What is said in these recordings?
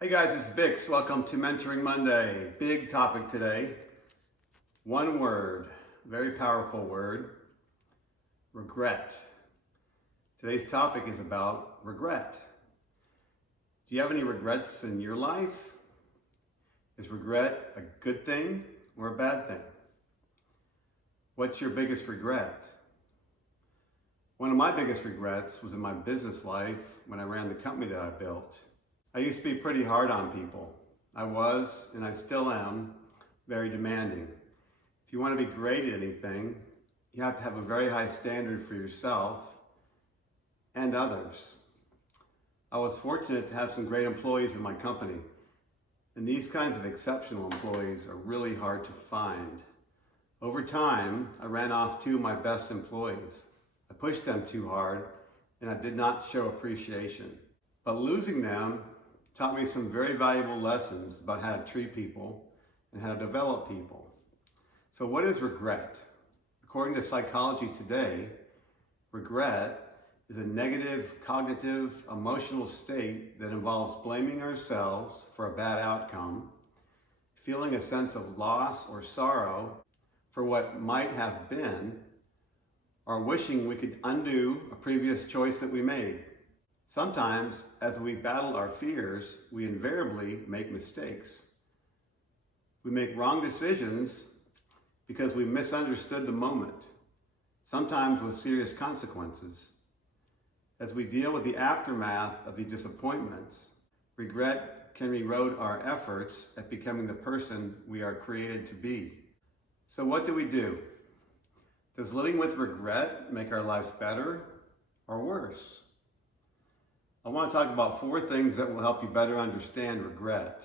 Hey guys, it's BiXX. Welcome to Mentoring Monday. Big topic today. One word, very powerful word, regret. Today's topic is about regret. Do you have any regrets in your life? Is regret a good thing or a bad thing? What's your biggest regret? One of my biggest regrets was in my business life when I ran the company that I built. I used to be pretty hard on people. I was, and I still am, very demanding. If you want to be great at anything, you have to have a very high standard for yourself and others. I was fortunate to have some great employees in my company, and these kinds of exceptional employees are really hard to find. Over time, I ran off two of my best employees. I pushed them too hard, and I did not show appreciation. But losing them taught me some very valuable lessons about how to treat people and how to develop people. So what is regret? According to Psychology Today, regret is a negative cognitive emotional state that involves blaming ourselves for a bad outcome, feeling a sense of loss or sorrow for what might have been, or wishing we could undo a previous choice that we made. Sometimes, as we battle our fears, we invariably make mistakes. We make wrong decisions because we misunderstood the moment, sometimes with serious consequences. As we deal with the aftermath of these disappointments, regret can erode our efforts at becoming the person we are created to be. So what do? Does living with regret make our lives better or worse? I want to talk about 4 things that will help you better understand regret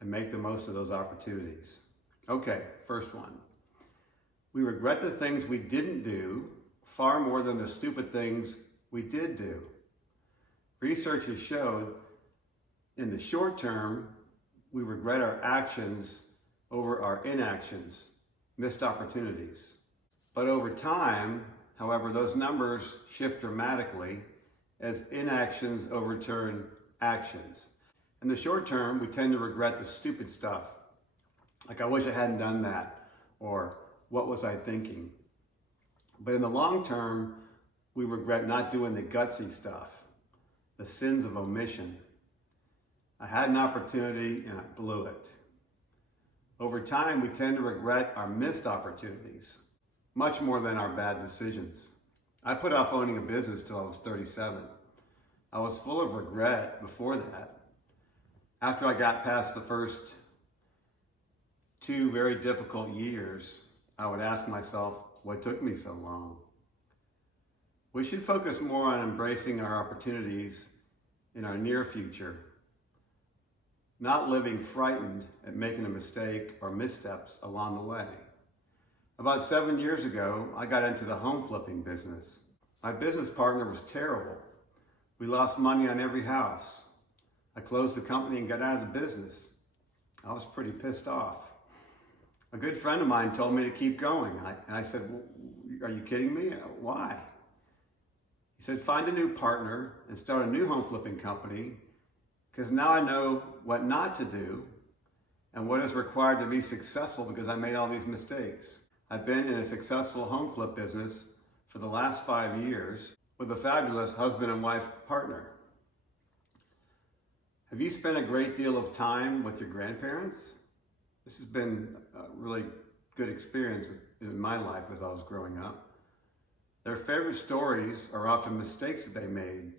and make the most of those opportunities. Okay, first one. We regret the things we didn't do far more than the stupid things we did do. Research has showed in the short term, we regret our actions over our inactions, missed opportunities. But over time, however, those numbers shift dramatically as inactions overturn actions. In the short term, we tend to regret the stupid stuff, like I wish I hadn't done that, or what was I thinking? But in the long term, we regret not doing the gutsy stuff, the sins of omission. I had an opportunity and I blew it. Over time, we tend to regret our missed opportunities, much more than our bad decisions. I put off owning a business till I was 37. I was full of regret before that. After I got past the first 2 very difficult years, I would ask myself, what took me so long? We should focus more on embracing our opportunities in our near future, not living frightened at making a mistake or missteps along the way. About 7 years ago, I got into the home flipping business. My business partner was terrible. We lost money on every house. I closed the company and got out of the business. I was pretty pissed off. A good friend of mine told me to keep going. And I said, well, are you kidding me? Why? He said, find a new partner and start a new home flipping company, because now I know what not to do and what is required to be successful because I made all these mistakes. I've been in a successful home flip business for the last 5 years with a fabulous husband and wife partner. Have you spent a great deal of time with your grandparents? This has been a really good experience in my life as I was growing up. Their favorite stories are often mistakes that they made,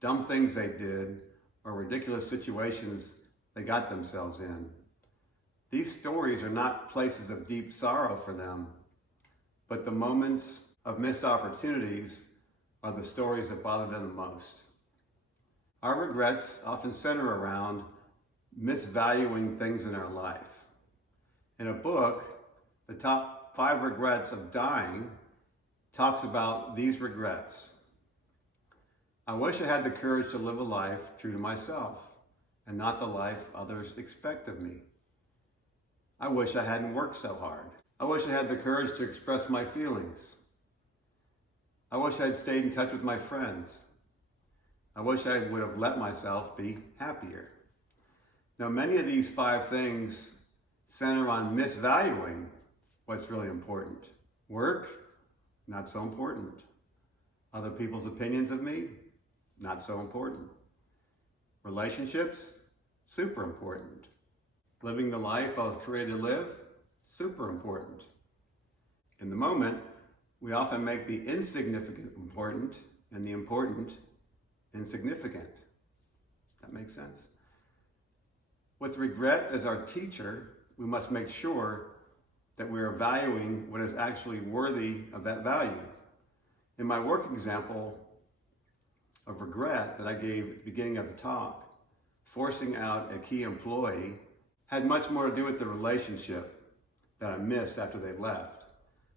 dumb things they did, or ridiculous situations they got themselves in. These stories are not places of deep sorrow for them, but the moments of missed opportunities are the stories that bother them the most. Our regrets often center around misvaluing things in our life. In a book, The Top 5 Regrets of Dying talks about these regrets. I wish I had the courage to live a life true to myself and not the life others expect of me. I wish I hadn't worked so hard. I wish I had the courage to express my feelings. I wish I'd stayed in touch with my friends. I wish I would have let myself be happier. Now, many of these 5 things center on misvaluing what's really important. Work, not so important. Other people's opinions of me, not so important. Relationships, super important. Living the life I was created to live, super important. In the moment, we often make the insignificant important and the important insignificant. That makes sense. With regret as our teacher, we must make sure that we are valuing what is actually worthy of that value. In my work example of regret that I gave at the beginning of the talk, forcing out a key employee had much more to do with the relationship that I missed after they left.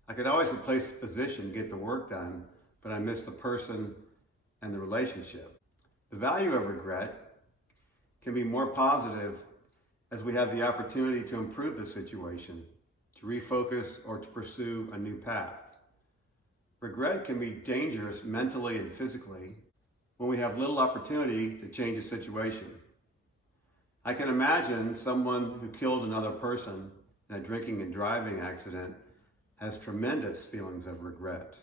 I could always replace the position, get the work done, but I missed the person and the relationship. The value of regret can be more positive as we have the opportunity to improve the situation, to refocus, or to pursue a new path. Regret can be dangerous mentally and physically when we have little opportunity to change a situation. I can imagine someone who killed another person in a drinking and driving accident has tremendous feelings of regret.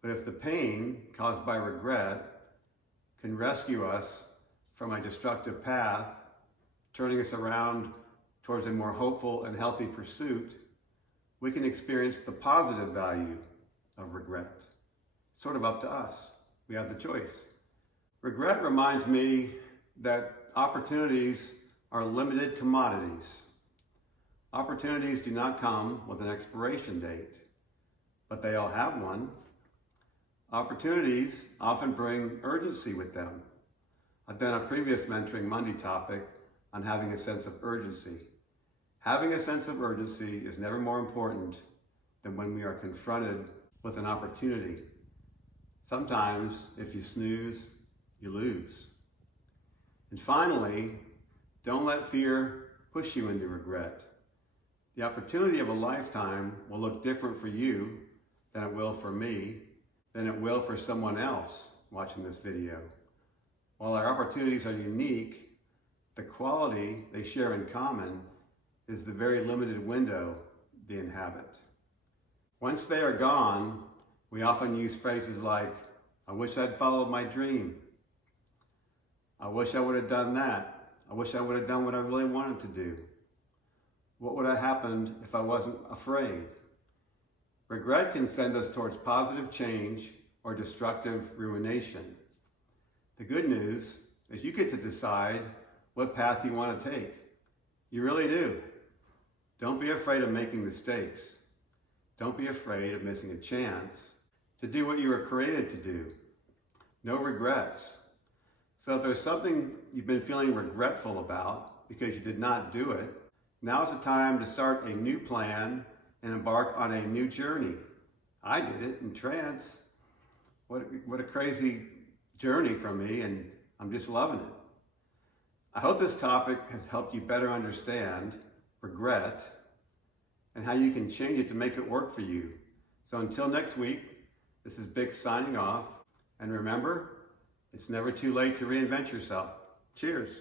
But if the pain caused by regret can rescue us from a destructive path, turning us around towards a more hopeful and healthy pursuit, we can experience the positive value of regret. Sort of up to us. We have the choice. Regret reminds me that opportunities are limited commodities. Opportunities do not come with an expiration date, but they all have one. Opportunities often bring urgency with them. I've done a previous Mentoring Monday topic on having a sense of urgency. Having a sense of urgency is never more important than when we are confronted with an opportunity. Sometimes, if you snooze, you lose. And finally, don't let fear push you into regret. The opportunity of a lifetime will look different for you than it will for me, than it will for someone else watching this video. While our opportunities are unique, the quality they share in common is the very limited window they inhabit. Once they are gone, we often use phrases like, I wish I'd followed my dream. I wish I would have done that. I wish I would have done what I really wanted to do. What would have happened if I wasn't afraid? Regret can send us towards positive change or destructive ruination. The good news is you get to decide what path you want to take. You really do. Don't be afraid of making mistakes. Don't be afraid of missing a chance to do what you were created to do. No regrets. So if there's something you've been feeling regretful about because you did not do it, now's the time to start a new plan and embark on a new journey. I did it in trance. What a crazy journey for me, and I'm just loving it. I hope this topic has helped you better understand regret and how you can change it to make it work for you. So until next week, this is BiXX signing off. And remember, it's never too late to reinvent yourself. Cheers.